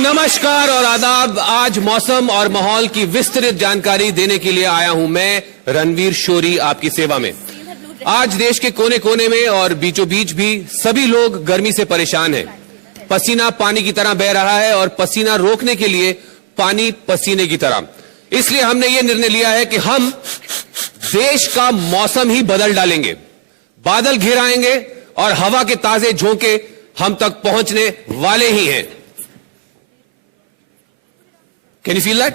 नमस्कार और आदाब। आज मौसम और माहौल की विस्तृत जानकारी देने के लिए आया हूं मैं रणवीर शोरी आपकी सेवा में। आज देश के कोने कोने में और बीचों बीच भी सभी लोग गर्मी से परेशान हैं। पसीना पानी की तरह बह रहा है और पसीना रोकने के लिए पानी पसीने की तरह। इसलिए हमने ये निर्णय लिया है कि हम देश का मौसम ही बदल डालेंगे। बादल घिर आएंगे और हवा के ताजे झोंके हम तक पहुंचने वाले ही हैं। Can you feel that?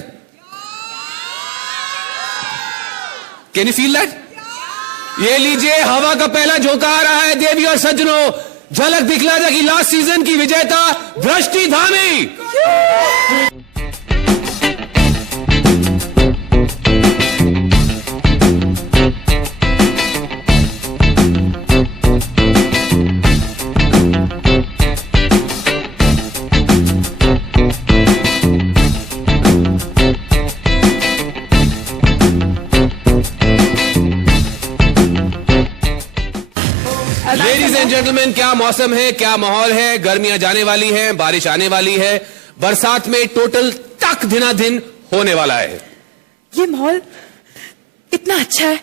Can you feel that? ये लीजिए, हवा का पहला झोंका आ रहा है। देवी और सज्जनों, झलक दिखला जा की लास्ट सीजन की विजेता दृष्टि धामी। लेडीज एंड जेंटलमैन, क्या मौसम है, क्या माहौल है। गर्मियां जाने वाली हैं, बारिश आने वाली है, बरसात में टोटल तक दिनादिन होने वाला है। ये माहौल इतना अच्छा है,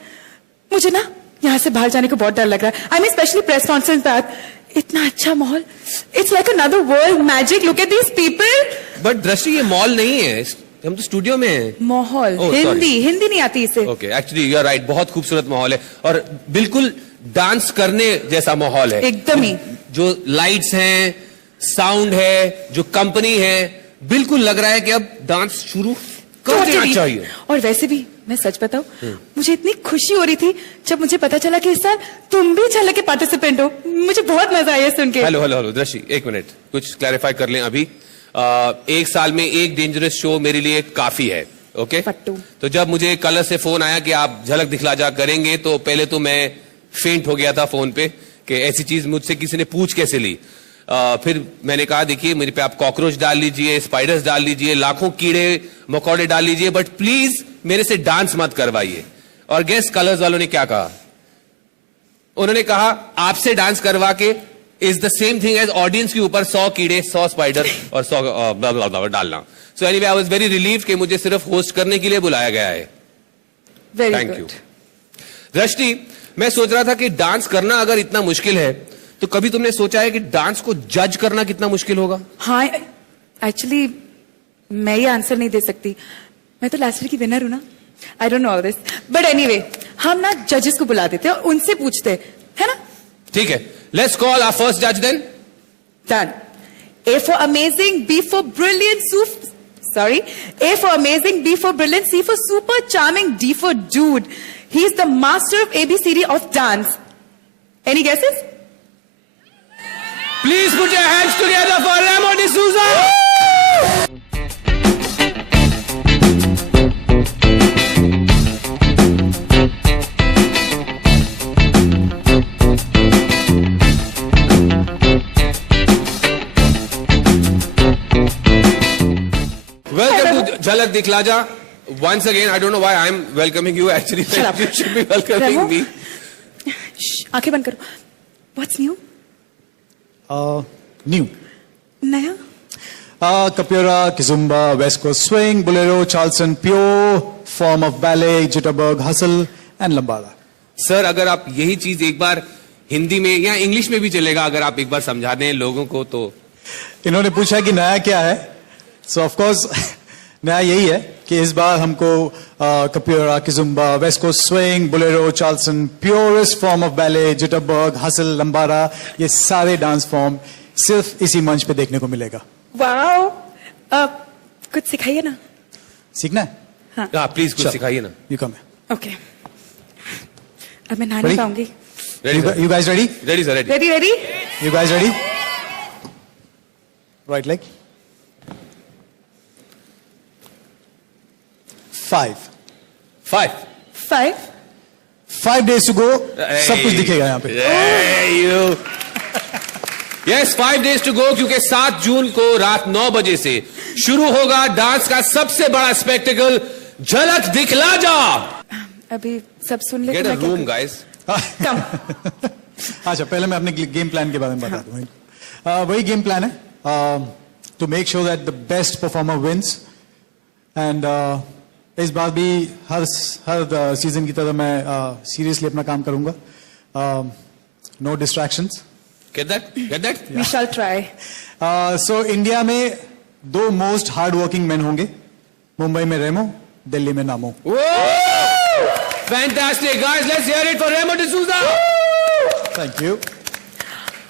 मुझे ना यहाँ से बाहर जाने को बहुत डर लग रहा है। I mean specially press conference बाद। इतना अच्छा माहौल, it's like another world magic. Look at these people. But Drishti, ये मॉल नहीं है, हम तो स्टूडियो में हैं। माहौल हिंदी नहीं आती इसे। Okay, actually you are right, बहुत खूबसूरत माहौल है और बिल्कुल डांस करने जैसा माहौल है एकदम ही। जो लाइट्स हैं, साउंड है, जो कंपनी है, बिल्कुल लग रहा है कि अब डांस शुरू कर देना चाहिए। और वैसे भी मैं सच बताऊं, मुझे इतनी खुशी हो रही थी जब मुझे पता चला कि इस साल तुम भी झलक के पार्टिसिपेंट हो। मुझे बहुत मजा आया सुन के। हेलो हेलो हेलो दृष्टि, एक मिनट, कुछ क्लैरिफाई कर लें अभी। एक साल में एक डेंजरस शो मेरे लिए काफी है। ओके, तो जब मुझे कलर से फोन आया कि आप झलक दिखला जा करेंगे, तो पहले तो मैं फेंट हो गया था फोन पे कि ऐसी चीज मुझसे किसी ने पूछ कैसे ली। फिर मैंने कहा देखिए, मेरे पे आप कॉकरोच डाल लीजिए, स्पाइडर्स डाल लीजिए, लाखों कीड़े मकोड़े डाल लीजिए, बट प्लीज मेरे से डांस मत करवाइए। और गेस कलर्स वालों ने क्या कहा? उन्होंने कहा आपसे डांस करवा के is the same thing as audience के ऊपर 100 कीड़े, 100 स्पाइडर और 100 डालना। So anyway, I was very relieved कि मुझे सिर्फ होस्ट करने के लिए बुलाया गया है। Thank you. दृष्टि, मैं सोच रहा था कि डांस करना अगर इतना मुश्किल है, तो कभी तुमने सोचा है कि डांस को जज करना कितना मुश्किल होगा? हाँ, एक्चुअली मैं ये आंसर नहीं दे सकती। मैं तो लास्ट ईयर की विनर हूं ना। आई don't know all this, but anyway, हम ना जजेस को बुला देते हैं और उनसे पूछते है ना। ठीक है, लेट्स कॉल आवर फर्स्ट जज then. Done. A for amazing, B for brilliant, A for amazing, B for brilliant, C for super charming, D for dude. He's the master of ABCD of dance. Any guesses? Please put your hands together for Remo D'Souza. Welcome to Jhalak Dikhla Ja. Once again, I don't know why I'm welcoming you. Actually, you should be welcoming me. आंखें बंद करो. What's new? New. नया? Capoeira, Kizomba, West Coast Swing, Bolero, Charleston, Pure, form of ballet, Jitterbug, Hustle and Lambada. Sir, अगर आप यही चीज एक बार हिंदी में या इंग्लिश में भी चलेगा, अगर आप एक बार समझा दें लोगों को तो। इन्होंने पूछा कि नया क्या है, सो ऑफ कोर्स नया यही है कि इस बार हमको Capoeira, Kizomba, West Coast Swing, Bolero, Charleston, purest form of ballet, Jitterbug, Hustle, Lambada, ये सारे डांस फॉर्म सिर्फ इसी मंच पे देखने को मिलेगा। वाओ, कुछ सिखाइए ना। सीखना है? हाँ, प्लीज कुछ सिखाइए ना। You come. ओके, अब मैं नहा नहीं पाऊंगी। You guys ready? Ready, sir, ready. Ready? You guys ready? Right leg. 5. 5 days to go. सब कुछ दिखेगा यहाँ पे। यस 5 days to go, क्योंकि 7 जून को रात 9 बजे से शुरू होगा डांस का सबसे बड़ा स्पेक्टिकल, झलक दिखला जा। अभी सब सुन ले। Get a room guys. Come. अच्छा, पहले मैं अपने गेम प्लान के बारे में बता दूं। वही गेम प्लान है, to make sure that the best performer wins. And इस बार भी हर सीजन की तरह मैं सीरियसली अपना काम करूंगा। No distractions. Get that? We shall try. So India में 2 मोस्ट हार्ड वर्किंग मैन होंगे, मुंबई में रेमो, दिल्ली में नामो। Fantastic guys, let's hear it for Remo D'Souza. Thank you.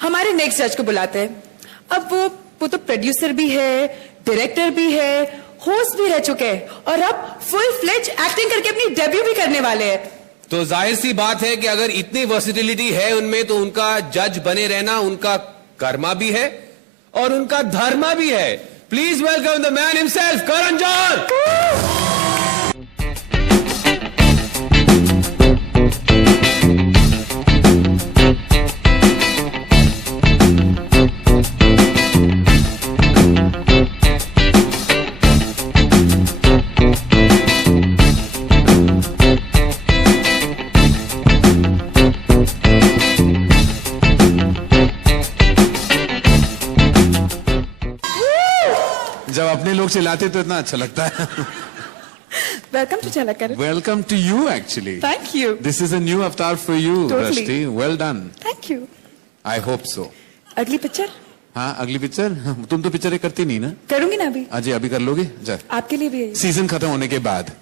हमारे नेक्स्ट जज को बुलाते हैं। अब वो तो प्रोड्यूसर भी है, डायरेक्टर भी है, होस्ट भी रह चुके हैं और अब फुल फ्लेज एक्टिंग करके अपनी डेब्यू भी करने वाले हैं। तो जाहिर सी बात है कि अगर इतनी वर्सिटिलिटी है उनमें, तो उनका जज बने रहना उनका कर्मा भी है और उनका धर्मा भी है। Please welcome the man himself, Karan Johar. जब अपने लोग चिल्लाते तो इतना अच्छा लगता है। Welcome to Jhalak Karan. Welcome to you actually. Thank you. This is a new avatar for you Totally. Rashti, well done. Thank you. I hope so. अगली पिक्चर हाँ, अगली पिक्चर। तुम तो पिक्चरें करती नहीं ना? करूंगी ना अभी। अजय अभी कर लोगे? जा, आपके लिए भी है। सीजन खत्म होने के बाद।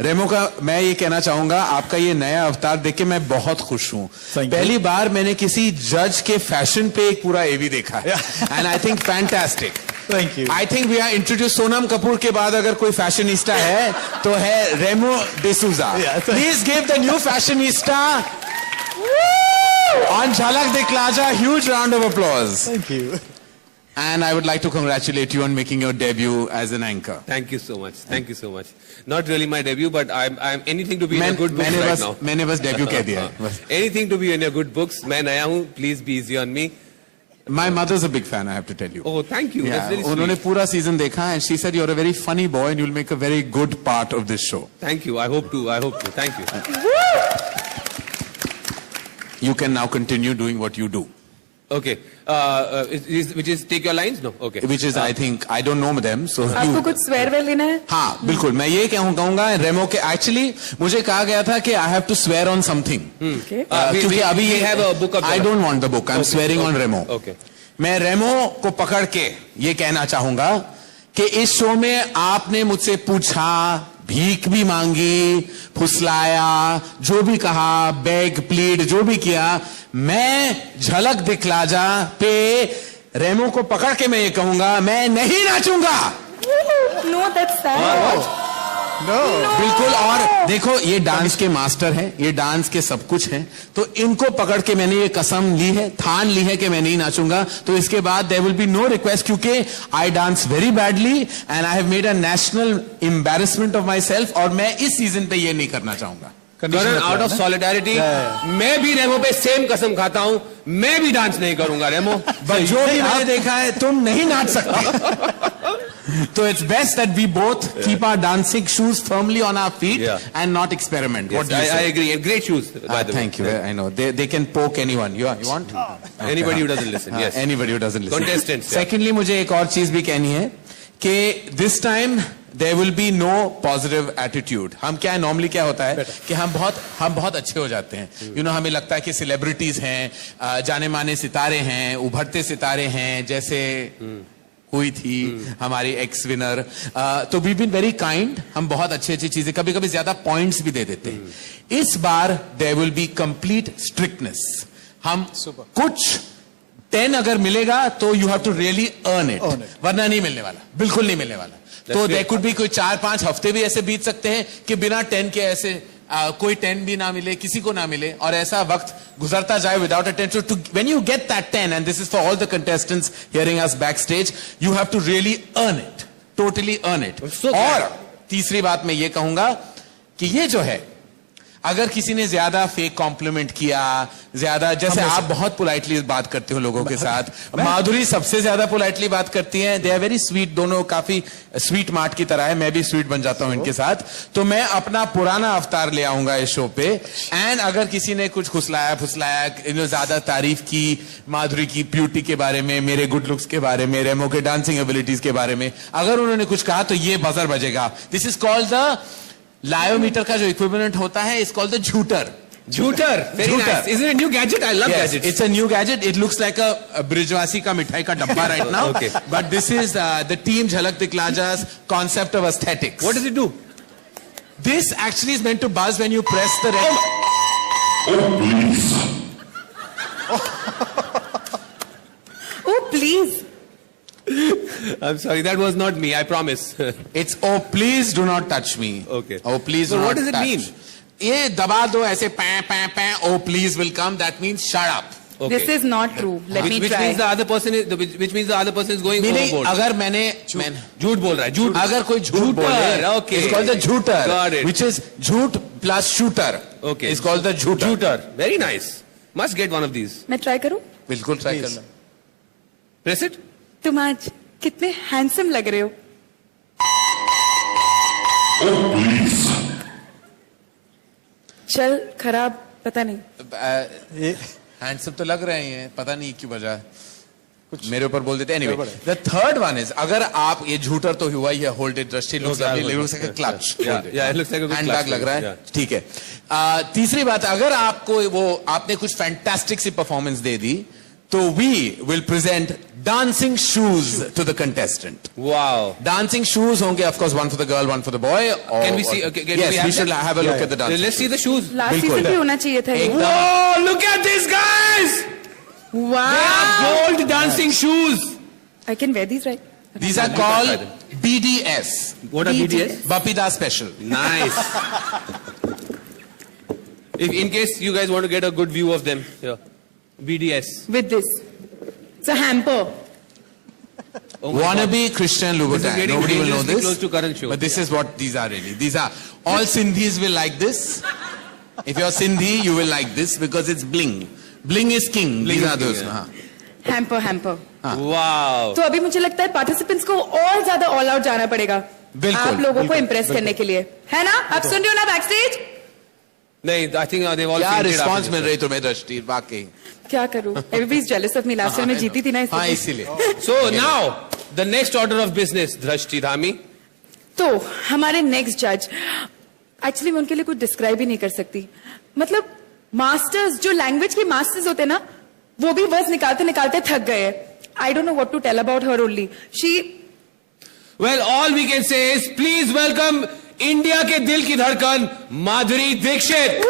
रेमो का मैं ये कहना चाहूंगा, आपका ये नया अवतार देख के मैं बहुत खुश हूँ। Thank you. पहली बार मैंने किसी जज के फैशन पे एक पूरा एवी देखा है, and I think fantastic. Thank you. I think we are introduce Sonam Kapoor के बाद अगर कोई फैशनिस्टा है तो है Remo D'Souza. Yeah, please give the new fashionista on Jhalak Dikhla Jaa huge round of applause. Thank you. And I would like to congratulate you on making your debut as an anchor. Thank you so much. Thank you so much. Not really my debut, but I'm anything to be in your good books right now. मैंने बस debut कह दिया है। Anything to be in your good books. मैं नया हूँ. Please be easy on me. My mother's a big fan, I have to tell you. Oh, thank you. Yeah, That's very उन्होंने sweet. पूरा सीजन देखा and she said you're a very funny boy and you'll make a very good part of this show. Thank you. I hope to. Thank you. You can now continue doing what you do. Okay. Which is take your lines? No. Okay. Which is, I think, I don't know them, so आपको you... कुछ swear where लेना है? हाँ, बिल्कुल। मैं ये कहूंगा रेमो के, एक्चुअली मुझे कहा गया था कि I have to swear on something, Okay. क्योंकि अभी we have a book of I don't want the book, I am swearing on Remo. Okay. मैं रेमो को पकड़ के ये कहना चाहूंगा कि इस शो में आपने मुझसे पूछा, भीख भी मांगी, फुसलाया, जो भी कहा, बेग प्लीड जो भी किया, मैं झलक दिखला जा पे रेमो को पकड़ के मैं ये कहूंगा, मैं नहीं नाचूंगा। No, that's sad. बिल्कुल। और देखो, ये डांस के मास्टर हैं, ये डांस के सब कुछ हैं, तो इनको पकड़ के मैंने ये कसम ली है, ठान ली है कि मैं नहीं नाचूंगा। तो इसके बाद there will be no request, क्योंकि I dance very badly and I have made a national embarrassment of my myself मैं इस सीजन पे ये नहीं करना चाहूंगा। करण, आउट ऑफ सॉलिडारिटी मैं भी रेमो पे सेम कसम खाता हूँ, मैं भी डांस नहीं करूंगा रेमो। बट जो भी मैंने देखा है, तुम नहीं नाच सकते। तो it's best that we both keep our dancing shoes firmly on our feet and not experiment. Yes, I agree. And great shoes, by the way. Thank you. I know they can poke anyone. You want? Anybody who doesn't listen. Yes. Anybody who doesn't listen. Contestants, yeah. Secondly, मुझे एक और चीज भी कहनी है कि this time there will be no positive attitude. हम क्या नॉर्मली क्या होता है कि हम बहुत अच्छे हो जाते हैं। You know, हमें लगता है कि सेलिब्रिटीज हैं, जाने माने सितारे हैं, उभरते सितारे हैं, जैसे हुई थी हमारी एक्स विनर। तो वी बीन वेरी काइंड, हम बहुत अच्छी चीजें, कभी कभी ज्यादा पॉइंट्स भी दे देते हैं। इस बार there will be complete strictness. हम कुछ 10 अगर मिलेगा तो you have to really earn it, वरना नहीं मिलने वाला, बिल्कुल नहीं मिलने वाला। तो देयर कुड बी कोई 4-5 हफ्ते भी ऐसे बीत सकते हैं कि बिना 10 के ऐसे कोई 10 भी ना मिले, किसी को ना मिले, और ऐसा वक्त गुजरता जाए without a 10। So when you get that 10, and this is for all the contestants hearing us backstage, you have to really earn it, totally earn it. और तीसरी बात मैं ये कहूंगा कि ये जो है, अगर किसी ने ज्यादा फेक कॉम्प्लीमेंट किया, ज्यादा, जैसे आप बहुत पोलाइटली बात करते हो लोगों के साथ, माधुरी सबसे ज्यादा पोलाइटली बात करती हैं, दे आर वेरी स्वीट, दोनों काफी स्वीट मार्ट की तरह है, मैं भी स्वीट बन जाता हूं इनके साथ, तो मैं अपना पुराना अवतार ले आऊंगा इस शो पे। एंड अगर किसी ने कुछ फुसलाया ज्यादा तारीफ की माधुरी की ब्यूटी के बारे में, मेरे गुड लुक्स के बारे में, रेमो के डांसिंग एबिलिटीज के बारे में, अगर उन्होंने कुछ कहा तो ये बजर बजेगा। This is called the liometer का जो इक्विवेलेंट होता है, is called the jooter. Jooter. Very nice. Is it a new gadget? I love Yes, gadgets. it's a new gadget. It looks like a Brijwasi ka mithai ka dabba right now. Okay. But this is the team Jhalak Diklaja's concept of aesthetics. What does it do? This actually is meant to buzz when you press the red. Oh, please. I'm sorry, that was not me. I promise. It's oh please do not touch me. Okay. Oh please So do what not does it touch. mean? ये दबा दो ऐसे पैं पैं पैं, oh please will come. That means shut up. Okay. This is not true. Let me which try. means the other person is which means the other person is going Meaning, overboard. अगर मैंने झूठ बोल रहा है, झूठ. अगर कोई झूठ Shooter, बोले, okay. it's called the झूठर, Got it. which is झूठ plus shooter. Okay. It's called the झूठर. Shooter. Very nice. Must get one of these. मैं ट्राई करूं? बिल्कुल ट्राई Please. करना. Press it. तुम आज कितने हैंडसम लग रहे हो. चल खराब पता नहीं. ये हैंडसम तो लग रहे हैं, पता नहीं क्यों वजह कुछ मेरे ऊपर बोल देते. Anyway, the third one is, अगर आप ये झूठर तो हुआ ही है, होल्ड इट दृष्टि, looks like a clutch. Yeah, it looks like a good handbag clutch. लग रहा है. Yeah. ठीक है. तीसरी बात, अगर आपको वो आपने कुछ फैंटास्टिक सी परफॉर्मेंस दे दी, तो we will present dancing shoes to the contestant. Wow. Dancing shoes होंगे, of course, one for the girl, one for the boy. Or, Can we see? Can yes, we have we should that? have a look at the dancing. Let's see the shoes. Last बिल्कुल. Season भी होना चाहिए था ये. एकदम. Whoa! Look at these guys. They Wow. have gold dancing shoes. I can wear these, right? These are called BDS. What are BDS? Bapida Special. Nice. If in case you guys want to get a good view of them, here, BDS. With this. It's a hamper. Oh my Wannabe Christian This Louboutin. is getting Nobody will know dangerously this. close to Karan show. But this is what these are really. These are, all Sindhis will like this. If you're Sindhi, you will like this because it's bling. Bling is king. Bling These is are king, those. yeah. हाँ. Hamper. Wow. तो अभी मुझे लगता है participants को और ज्यादा all out जाना पड़ेगा. बिल्कुल, आप लोगों को इम्प्रेस करने के लिए, है ना? आप सुन रहे हो ना बैक स्टेज? नहीं, I think they've all क्या fainted response after mill this. रही तुम्हें दृष्टि, वाकई. क्या करूं? Everybody is jealous of me. Last year मैं जीती थी ना हाँ, इसलिए. इसीलिए. So now the next order of business, Drashti Dhami. तो हमारे नेक्स्ट जज, एक्चुअली मैं उनके लिए कुछ डिस्क्राइब ही नहीं कर सकती. मतलब मास्टर्स, जो लैंग्वेज के मास्टर्स होते हैं ना, वो भी वर्ड्स निकालते निकालते थक गए. I don't know what to tell about her only. She Well, all we can say is please welcome India के दिल की धड़कन माधुरी दीक्षित.